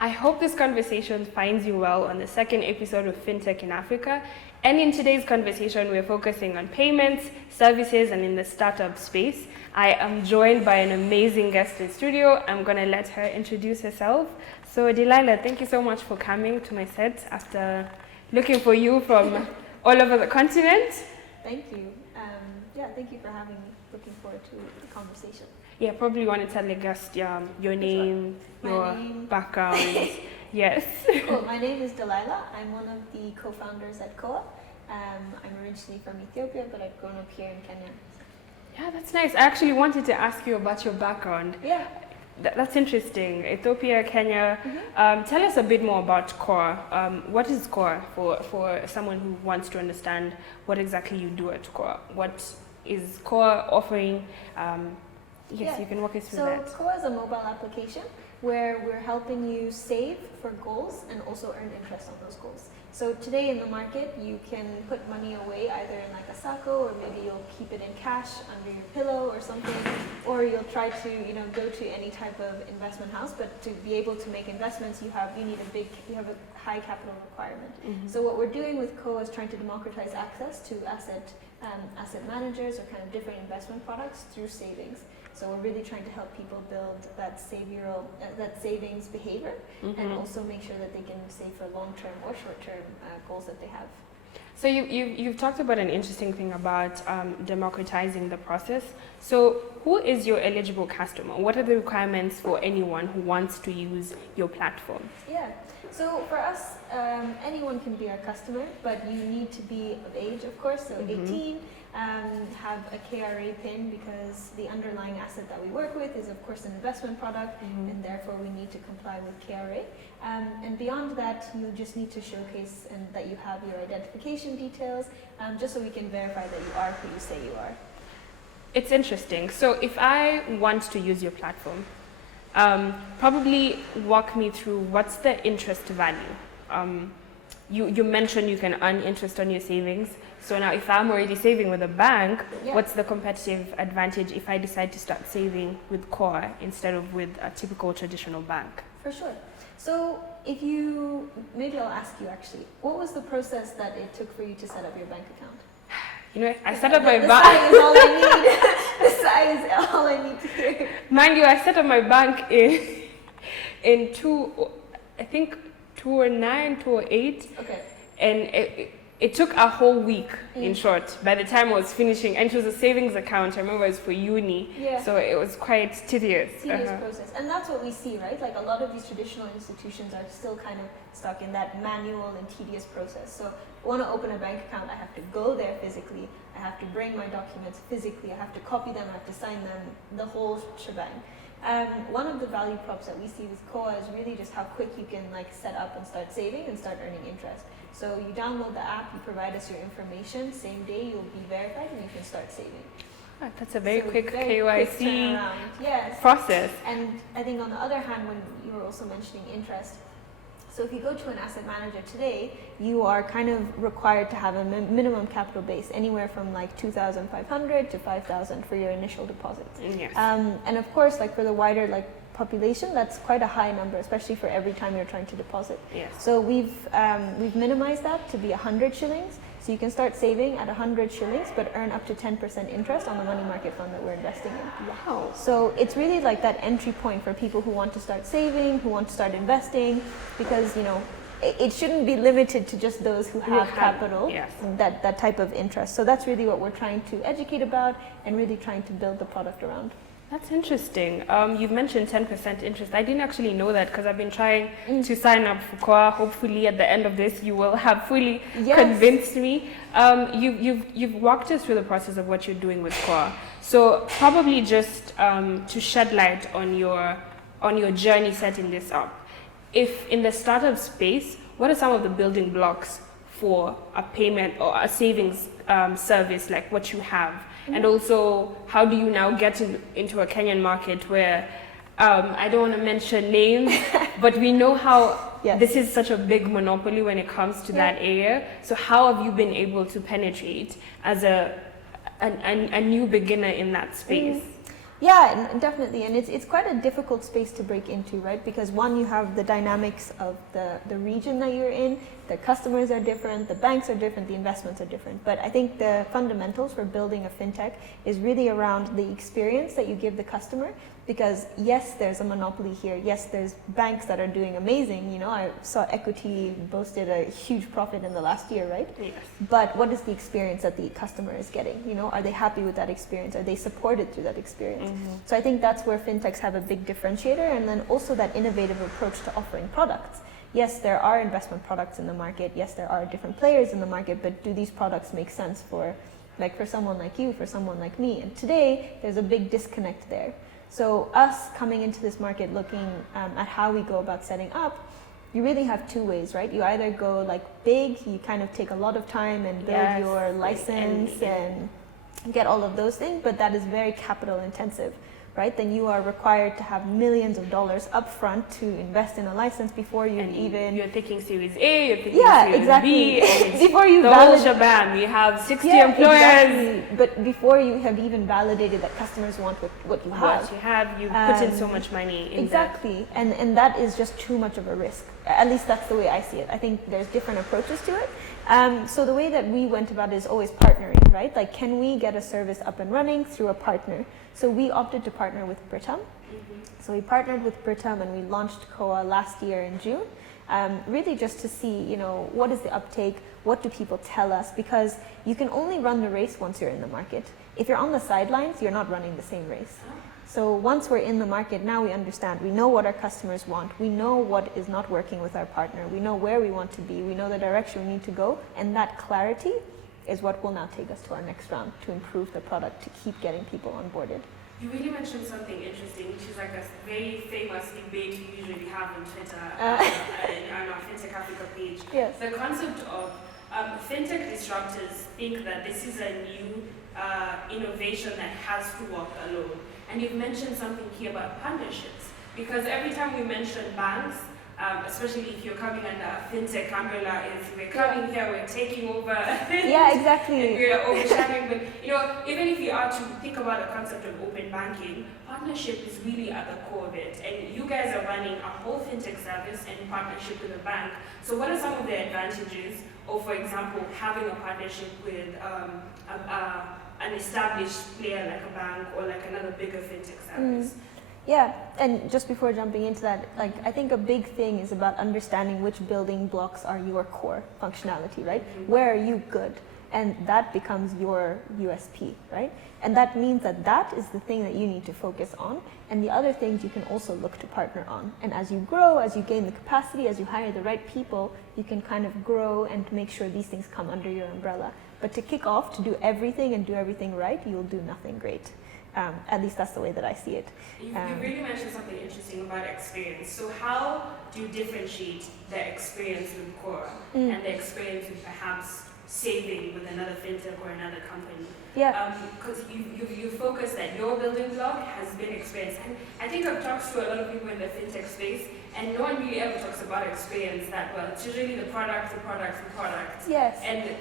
I hope this conversation finds you well on the second episode of Fintech in Africa. And in today's conversation, we're focusing on payments, services, and in the startup space. I am joined by an amazing guest in studio. I'm going to let her introduce herself. So Delilah, thank you so much for coming to my set after looking for you from all over the continent. Thank you. Thank you for having me. Looking forward to the conversation. Yeah, probably want to tell the guest your name, your background. Yes. Cool. My name is Delilah. I'm one of the co-founders at KOA. I'm originally from Ethiopia, but I've grown up here in Kenya. Yeah, that's nice. I actually wanted to ask you about your background. Yeah. That's interesting. Ethiopia, Kenya. Mm-hmm. Tell us a bit more about KOA. What is KOA for someone who wants to understand what exactly you do at KOA? What is KOA offering? Yes, you can walk us through that. So KOA is a mobile application where we're helping you save for goals and also earn interest on those goals. So today in the market, you can put money away either in like a sacco, or maybe you'll keep it in cash under your pillow or something, or you'll try to go to any type of investment house. But to be able to make investments, you have a high capital requirement. Mm-hmm. So what we're doing with KOA is trying to democratize access to asset managers or kind of different investment products through savings. So we're really trying to help people build that savings behavior, mm-hmm. and also make sure that they can save for long-term or short-term goals that they have. So you've talked about an interesting thing about democratizing the process. So who is your eligible customer? What are the requirements for anyone who wants to use your platform? Yeah. So for us, anyone can be our customer, but you need to be of age, of course, so mm-hmm. 18, have a KRA PIN, because the underlying asset that we work with is, of course, an investment product, mm-hmm. and therefore we need to comply with KRA. And beyond that, you just need to showcase and that you have your identification details, just so we can verify that you are who you say you are. It's interesting. So if I want to use your platform, probably walk me through what's the interest value. You mentioned you can earn interest on your savings. So now if I'm already saving with a bank, yeah. What's the competitive advantage if I decide to start saving with KOA instead of with a typical traditional bank? For sure. So maybe I'll ask you actually, what was the process that it took for you to set up your bank account? I set up my bank. The size is all I need. The size is all I need to hear. Mind you, I set up my bank in 2009, 2008. Okay. And it took a whole week, in short, by the time I was finishing. And it was a savings account. I remember it was for uni. Yeah. So it was quite tedious. Process. And that's what we see, right? Like a lot of these traditional institutions are still kind of stuck in that manual and tedious process. So I want to open a bank account, I have to go there physically. I have to bring my documents physically. I have to copy them. I have to sign them, the whole shebang. One of the value props that we see with KOA is really just how quick you can set up and start saving and start earning interest. So you download the app, you provide us your information, same day you'll be verified and you can start saving. That's a very quick KYC yes. process. And I think on the other hand, when you were also mentioning interest, so if you go to an asset manager today, you are kind of required to have a minimum capital base, anywhere from 2,500 to 5,000 for your initial deposit. Yes. And of course, for the wider population, that's quite a high number, especially for every time you're trying to deposit. Yes. So we've minimized that to be 100 shillings. So you can start saving at 100 shillings, but earn up to 10% interest on the money market fund that we're investing in. Wow. So it's really that entry point for people who want to start saving, who want to start investing, because, it shouldn't be limited to just those who have capital, yes. that type of interest. So that's really what we're trying to educate about and really trying to build the product around. That's interesting. You've mentioned 10% interest. I didn't actually know that because I've been trying to sign up for KOA. Hopefully at the end of this you will have fully convinced me. You've walked us through the process of what you're doing with KOA. So probably just to shed light on your journey setting this up. If in the startup space, what are some of the building blocks for a payment or a savings service like what you have? And also, how do you now get into a Kenyan market where, I don't want to mention names, but we know how this is such a big monopoly when it comes to that area. So how have you been able to penetrate as a new beginner in that space? Yeah, definitely, and it's quite a difficult space to break into, right? Because one, you have the dynamics of the region that you're in, the customers are different, the banks are different, the investments are different. But I think the fundamentals for building a fintech is really around the experience that you give the customer. Because yes, there's a monopoly here. Yes, there's banks that are doing amazing. You know, I saw Equity boasted a huge profit in the last year, right? Yes. But what is the experience that the customer is getting? You know, are they happy with that experience? Are they supported through that experience? So I think that's where fintechs have a big differentiator, and then also that innovative approach to offering products. Yes, there are investment products in the market. Yes, there are different players in the market, but do these products make sense for someone like you, for someone like me? And today, there's a big disconnect there. So us coming into this market, looking at how we go about setting up, you really have two ways, right? You either go like big, you kind of take a lot of time and build your license and get all of those things, but that is very capital intensive, right? Then you are required to have millions of dollars upfront to invest in a license before you You're taking Series A, you're taking Series B, and before you the whole shabam. You have 60 employers. Exactly. But before you have even validated that customers want what you have. You put in so much money in exactly, and that is just too much of a risk. At least that's the way I see it. I think there's different approaches to it. So the way that we went about it is always partnering, right? Like, can we get a service up and running through a partner? So we opted to partner with Britam. So we partnered with Britam and we launched KOA last year in June. Really just to see, you know, what is the uptake? What do people tell us? Because you can only run the race once you're in the market. If you're on the sidelines, you're not running the same race. So once we're in the market, now we understand. We know what our customers want. We know what is not working with our partner. We know where we want to be. We know the direction we need to go. And that clarity is what will now take us to our next round to improve the product, to keep getting people onboarded. You really mentioned something interesting, which is like a very famous debate we usually have on Twitter on our Fintech Africa page. Yes. The concept of fintech disruptors think that this is a new innovation that has to walk alone. And you've mentioned something here about partnerships, because every time we mention banks, especially if you're coming under a fintech umbrella, is we're coming here, we're taking over. Yeah, exactly. And we're overshadowing. But you know, even if you are to think about the concept of open banking, partnership is really at the core of it. And you guys are running a whole fintech service in partnership with a bank. So what are some of the advantages of, for example, having a partnership with an established player like a bank or like another bigger fintech service? Yeah, and just before jumping into that, like, I think a big thing is about understanding which building blocks are your core functionality, right? Where are you good? And that becomes your USP, right? And that means that that is the thing that you need to focus on. And the other things you can also look to partner on. And as you grow, as you gain the capacity, as you hire the right people, you can kind of grow and make sure these things come under your umbrella. But to kick off, to do everything and do everything right, you'll do nothing great. At least that's the way that I see it. You really mentioned something interesting about experience. So how do you differentiate the experience with KOA and the experience with perhaps saving with another fintech or another company? Yeah. Because you focus that your building block has been experience. And I think I've talked to a lot of people in the fintech space, and no one really ever talks about experience that well. It's usually the product. Yes. And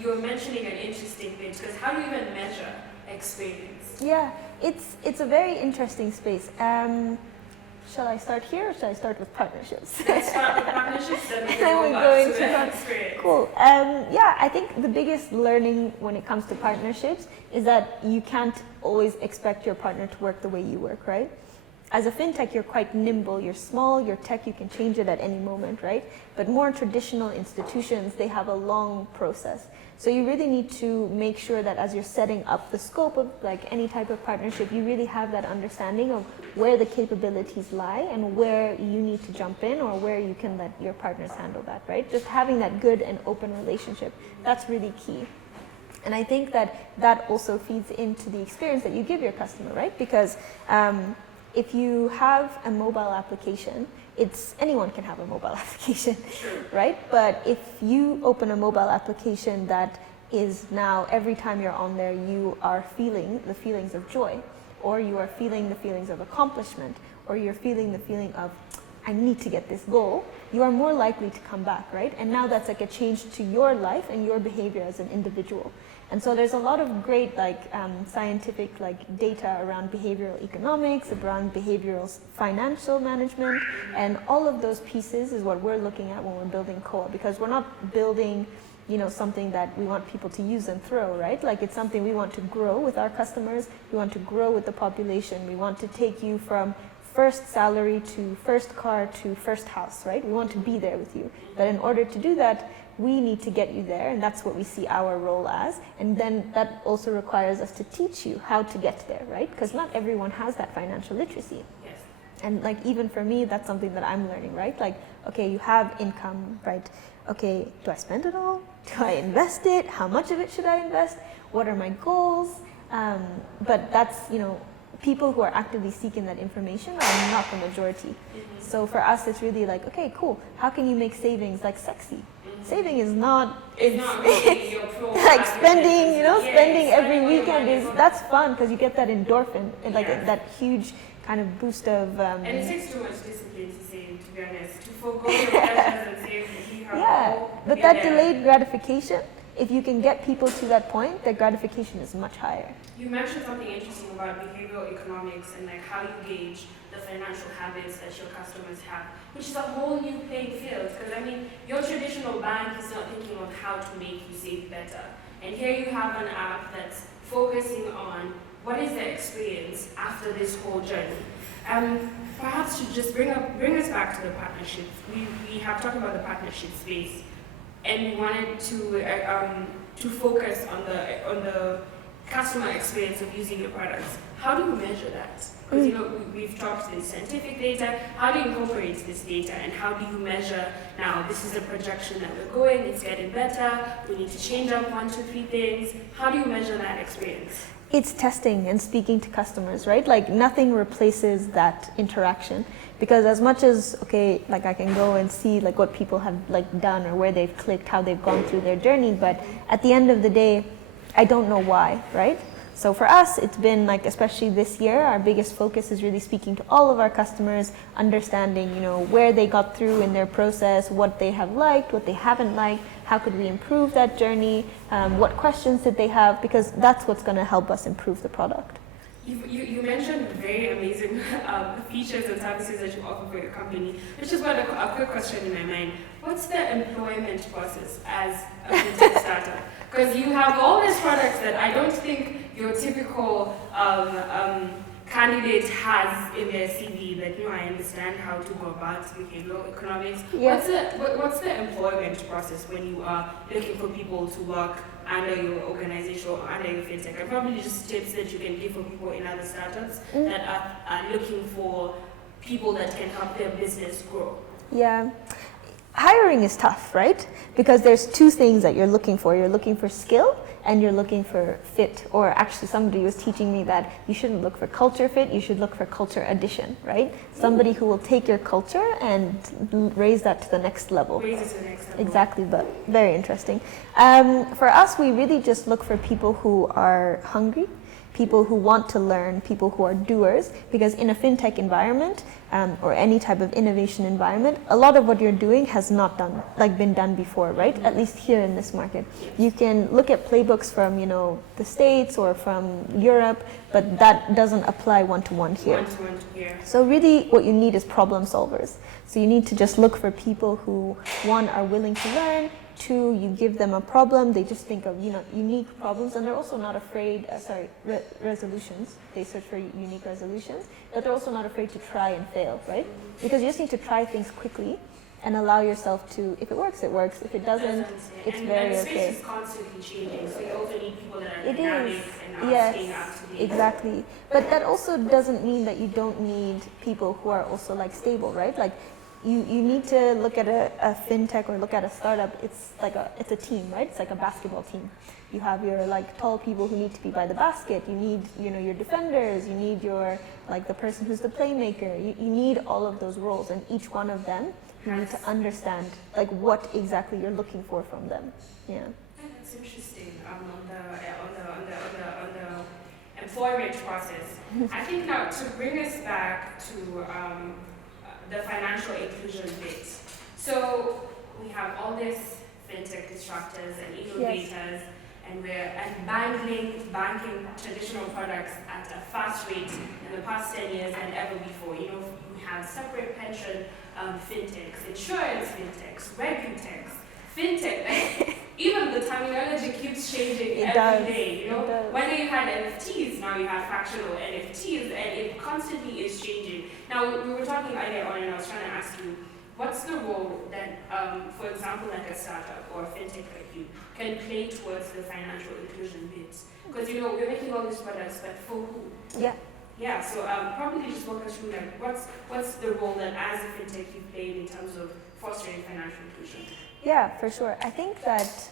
you're mentioning an interesting bit, because how do you even measure experience? Yeah, it's a very interesting space. Shall I start here or shall I start with partnerships? Let's start with partnerships, then we go into experience. Cool. Yeah, I think the biggest learning when it comes to partnerships is that you can't always expect your partner to work the way you work, right? As a fintech, you're quite nimble, you're small, your tech, you can change it at any moment, right? But more traditional institutions, they have a long process. So you really need to make sure that as you're setting up the scope of like any type of partnership, you really have that understanding of where the capabilities lie and where you need to jump in or where you can let your partners handle that, right? Just having that good and open relationship, that's really key. And I think that also feeds into the experience that you give your customer, right? Because if you have a mobile application, anyone can have a mobile application, right? But if you open a mobile application that is now every time you're on there, you are feeling the feelings of joy, or you are feeling the feelings of accomplishment, or you're feeling the feeling of, I need to get this goal, you are more likely to come back, right? And now that's like a change to your life and your behavior as an individual. And so there's a lot of great scientific data around behavioral economics, around behavioral financial management, and all of those pieces is what we're looking at when we're building KOA, because we're not building something that we want people to use and throw, right? Like it's something we want to grow with our customers, we want to grow with the population, we want to take you from first salary to first car to first house, right? We want to be there with you. But in order to do that, we need to get you there, and that's what we see our role as. And then that also requires us to teach you how to get there, right? Because not everyone has that financial literacy. Yes. And even for me, that's something that I'm learning, right? Okay, you have income, right? Okay, do I spend it all? Do I invest it? How much of it should I invest? What are my goals? But that's, people who are actively seeking that information are not the majority. Mm-hmm. So for us, it's really okay, cool. How can you make savings sexy? Mm-hmm. Saving is not, it's not really your pro spending, spending every weekend that's fun because you get that endorphin and that huge kind of boost of. And it takes too much discipline to save, to be honest. To forego your pleasures and save, but that delayed gratification, if you can get people to that point, their gratification is much higher. You mentioned something interesting about behavioral economics and how you gauge the financial habits that your customers have, which is a whole new playing field. Because your traditional bank is not thinking of how to make you save better. And here you have an app that's focusing on what is the experience after this whole journey. Perhaps to just bring us back to the partnerships. We have talked about the partnership space, and we wanted to focus on the customer experience of using your products. How do you measure that? Because we've talked in scientific data. How do you incorporate this data, and how do you measure now? This is a projection that we're going. It's getting better. We need to change up 1, 2, 3 things. How do you measure that experience? It's testing and speaking to customers, right? Nothing replaces that interaction, because as much as I can go and see what people have done or where they've clicked, how they've gone through their journey, but at the end of the day, I don't know why, right? So for us, it's been especially this year, our biggest focus is really speaking to all of our customers, understanding, where they got through in their process, what they have liked, what they haven't liked, how could we improve that journey, what questions did they have, because that's what's going to help us improve the product. You mentioned very amazing features and services that you offer for your company, which is what a quick question in my mind. What's the employment process as a fintech startup? Because you have all these products that I don't think your typical candidate has in their CV that I understand how to go about behavioral economics. Yes. What's the employment process when you are looking for people to work under your organization or under your fintech? And probably just tips that you can give for people in other startups that are looking for people that can help their business grow. Yeah. Hiring is tough, right? Because there's two things that you're looking for. You're looking for skill and you're looking for fit. Or actually somebody was teaching me that you shouldn't look for culture fit, you should look for culture addition, right? Somebody who will take your culture and raise that to the next level. Raise it to the next level. Exactly, but very interesting. For us, we really just look for people who are hungry, people who want to learn, people who are doers, because in a fintech environment or any type of innovation environment, a lot of what you're doing has not been done before, right? At least here in this market. You can look at playbooks from the States or from Europe, but that doesn't apply one-to-one here. One-to-one here. So really what you need is problem solvers. So you need to just look for people who, one, are willing to learn, two, you give them a problem, they just think of unique problems, and they're also not afraid, resolutions, they search for unique resolutions, but they're also not afraid to try and fail, right? Because you just need to try things quickly and allow yourself to, if it works, if it doesn't, it's very okay. And space is constantly changing, so you also need people that are it dynamic is. and Yes, staying up to date. exactly. But that also doesn't mean that you don't need people who are also stable, right? You need to look at a fintech or look at a startup. It's a team, right? It's like a basketball team. You have your tall people who need to be by the basket. You need your defenders. You need your the person who's the playmaker. You need all of those roles, and each one of them you need to understand what exactly you're looking for from them. Yeah. That's interesting. On the employment process, I think now to bring us back to the financial inclusion bit. So we have all these fintech disruptors and innovators, and we're banking traditional products at a fast rate in the past 10 years than ever before. You know, we have separate pension fintechs, insurance fintechs, regutechs, fintech. Even the terminology keeps changing every day. You know, when you had NFTs, now you have fractional NFTs, and it constantly is changing. Now we were talking earlier on, and I was trying to ask you, what's the role that, for example, like a startup or a fintech like you can play towards the financial inclusion bit? Because you know we're making all these products, but for who? Yeah. Yeah. So probably just walk us through like what's the role that as a fintech you played in terms of fostering financial inclusion? Yeah, for sure. I think that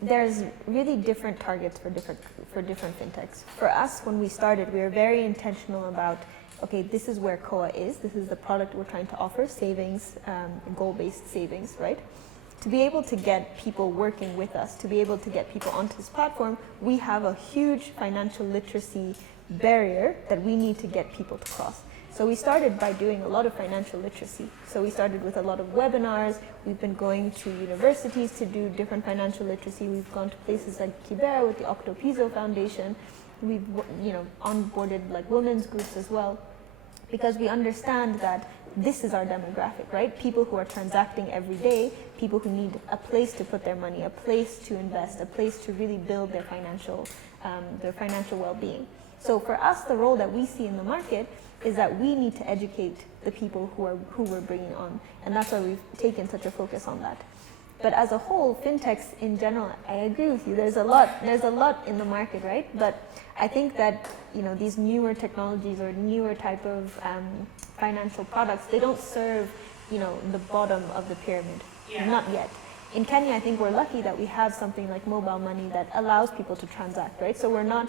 there's really different targets for different fintechs. For us, when we started, we were very intentional about, okay, this is where KOA is. This is the product we're trying to offer, savings, goal-based savings, right? To be able to get people working with us, to be able to get people onto this platform, we have a huge financial literacy barrier that we need to get people to cross. So we started by doing a lot of financial literacy. So we started with a lot of webinars. We've been going to universities to do different financial literacy. We've gone to places like Kibera with the Octopiso Foundation. We've onboarded like women's groups as well, because we understand that this is our demographic, right? People who are transacting every day, people who need a place to put their money, a place to invest, a place to really build their financial well-being. So for us, the role that we see in the market is that we need to educate the people who we're bringing on, and that's why we've taken such a focus on that. But as a whole, fintechs in general, I agree with you. There's a lot in the market, right? But I think that these newer technologies or newer type of financial products, they don't serve the bottom of the pyramid, not yet. In Kenya, I think we're lucky that we have something like mobile money that allows people to transact, right? So we're not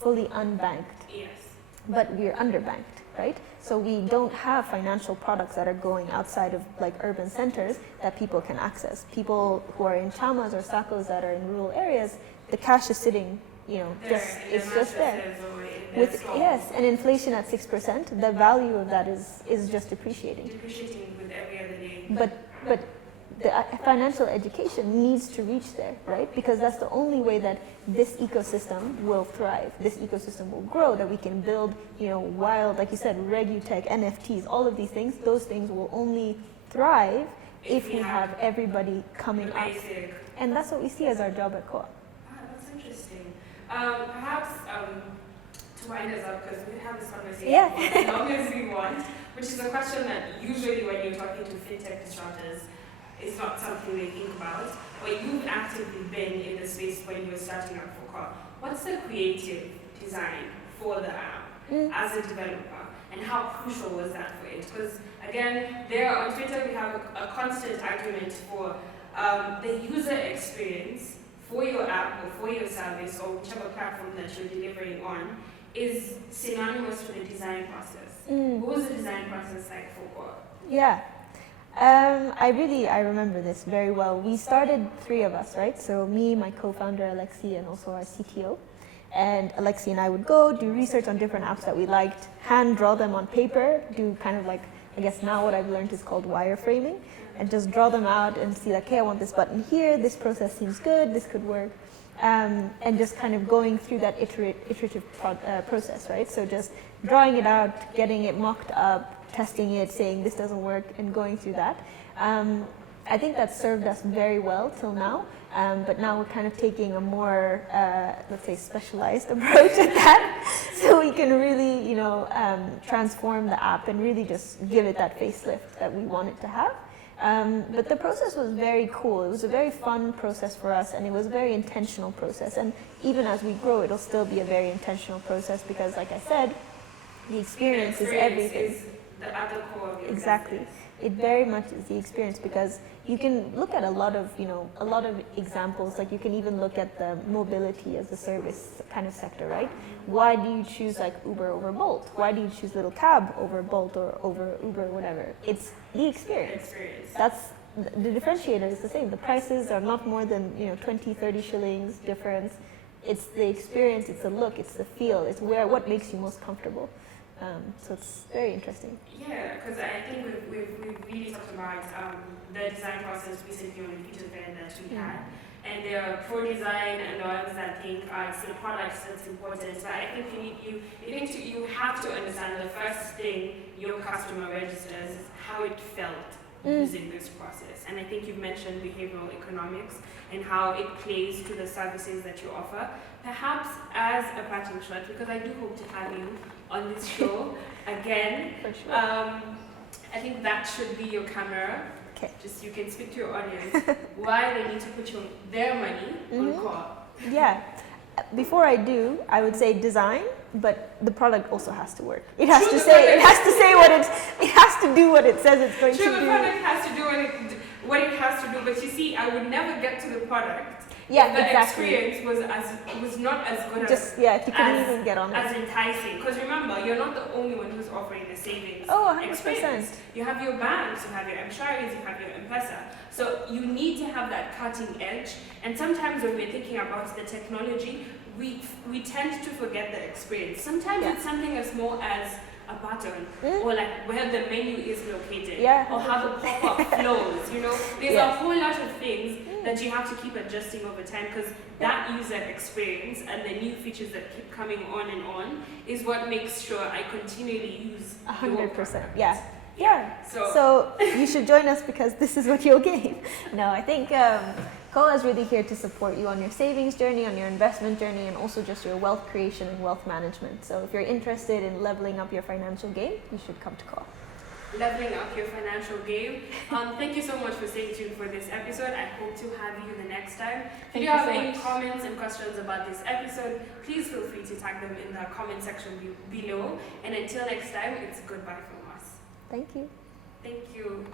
fully unbanked, but we're underbanked, right? So we don't have financial products that are going outside of like urban centers that people can access. People who are in chamas or sacos that are in rural areas, the cash is sitting, it's just there. With and inflation at 6%, the value of that is just depreciating. Depreciating with every other day. But the financial education needs to reach there, right? Because that's the only way that this ecosystem will thrive. This ecosystem will grow, that we can build, wild, like you said, regutech, NFTs, all of these things. Those things will only thrive if we have everybody coming up. And that's what we see as our job at KOA. That's interesting. Perhaps to wind us up, because we have this conversation for as long as we want, which is a question that usually when you're talking to fintech disruptors, it's not something they think about, but you've actively been in the space when you were starting up for KOA. What's the creative design for the app as a developer, and how crucial was that for it? Because again, there on Twitter we have a constant argument for the user experience for your app or for your service or whichever platform that you're delivering on is synonymous with the design process. What was the design process like for KOA? Yeah. I remember this very well. We started 3 of us, right? So me, my co-founder Alexi, and also our CTO. And Alexi and I would go do research on different apps that we liked, hand draw them on paper, do kind of like, I guess now what I've learned is called wireframing, and just draw them out and see like, okay, I want this button here, this process seems good, this could work. And just kind of going through that iterative process, right? So just drawing it out, getting it mocked up, testing it, saying this doesn't work, and going through that. I think that served us very well till now, but now we're kind of taking a more, let's say, specialized approach at that, so we can really, transform the app and really just give it that facelift that we want it to have. But the process was very cool. It was a very fun process for us, and it was a very intentional process. And even as we grow, it'll still be a very intentional process because, like I said, the experience is everything. At the core of your exactly. business. It very much is the experience, because you can look at a lot of examples. Like you can even look at the mobility as a service kind of sector, right? Why do you choose like Uber over Bolt? Why do you choose Little Cab over Bolt or over Uber, whatever? It's the experience. That's the differentiator is the same. The prices are not more than 20, 30 shillings difference. It's the experience, it's the look, it's the feel, it's what makes you most comfortable. So it's very interesting. Yeah, because I think we've really talked about the design process recently on the feature fair that we had. And there are pro-design and others that think it's the products that's important. But I think you have to understand the first thing your customer registers is how it felt using this process. And I think you've mentioned behavioral economics and how it plays to the services that you offer. Perhaps as a parting shot, because I do hope to have you on this show again. For sure. I think that should be your camera. Okay. Just you can speak to your audience why they need to put their money on KOA. Yeah. Before I do, I would say design, but the product also has to work. It has to say it has to do what it says it's going to do. The product has to do what it has to do, but you see, I would never get to the product. Yeah, the exactly. experience was not as good if you couldn't even get on it. As enticing. Because remember, you're not the only one who's offering the savings 100%. experience. You have your banks, you have your M-Shari's, you have your M-Pesa. So you need to have that cutting edge. And sometimes when we're thinking about the technology, we tend to forget the experience. Sometimes it's something as small as a button, or like where the menu is located, or how the pop-up flows. There's a whole lot of things that you have to keep adjusting over time, because that user experience and the new features that keep coming on is what makes sure I continually use 100%. Yeah. So you should join us, because this is what you'll gain. No, I think KOA is really here to support you on your savings journey, on your investment journey, and also just your wealth creation and wealth management. So if you're interested in leveling up your financial game, you should come to KOA. Leveling up your financial game. Thank you so much for staying tuned for this episode. I hope to have you the next time. If you have any comments and questions about this episode, please feel free to tag them in the comment section below. And until next time, it's goodbye from us. Thank you. Thank you.